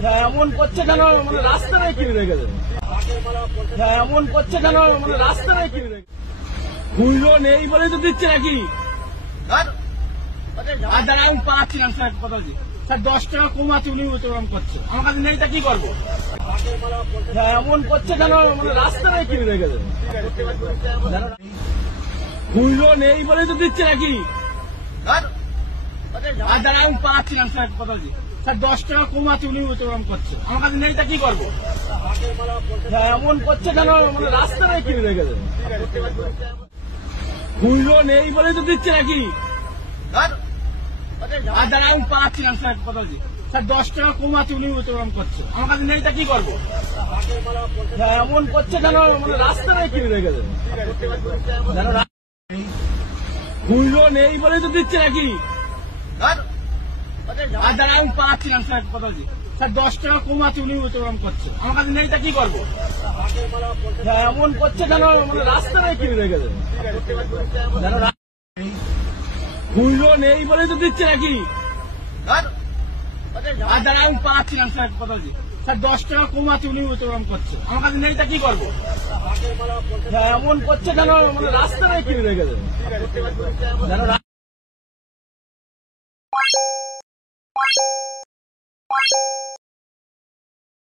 এমন করছে কেন, মানে রাস্তায় কিনে রেখেছে। এমন করছে কেন, মানে রাস্তায় কিনে রেখেছে। মূল্য নেই বলেই তো দিচ্ছে নাকি। আর দাঁড়া, আমি পাচ্ছিলাম স্যার, কথা বলছি স্যার, 10 টাকা কম আছে, উনি উত্তোলন করছে, আমার কাছে নেই, তা কি করবো। এমন করছে কেন, মানে রাস্তায় কিনে রেখেছে। মূল্য নেই বলেই তো দিচ্ছে নাকি। আর দাঁড়া, আমি পাচ্ছিলাম স্যার, কথা বলছি স্যার, 10 টাকা কম আছে, উনি উত্তোলন করছে, আমার কাছে নেই, তা কি করবো। এমন করছে কেন, মানে রাস্তায় কিনে রেখেছে। মূল্য নেই বলেই তো দিচ্ছে নাকি। আর দাঁড়া, আমি পাচ্ছিলাম স্যার, কথা বলছি স্যার, 10 টাকা কম আছে, উনি উত্তোলন করছে, আমার কাছে নেই, তা কি করবো। এমন করছে কেন, মানে রাস্তায় কিনে রেখেছে। মূল্য নেই বলেই তো দিচ্ছে নাকি। আর দাঁড়া, আমি পাচ্ছিলাম স্যার, কথা বলছি স্যার, 10 টাকা কম আছে, উনি উত্তোলন করছে, আমার কাছে নেই, তা কি করবো। এমন করছে কেন, মানে রাস্তায় কিনে রেখেছে। মূল্য নেই বলেই তো দিচ্ছে নাকি। আর দাঁড়া, আমি পাচ্ছিলাম স্যার, কথা বলছি স্যার, 10 টাকা কম আছে, উনি উত্তোলন করছে, আমার কাছে নেই, তা কি করবো। এমন করছে কেন, মানে রাস্তায় কিনে রেখেছে।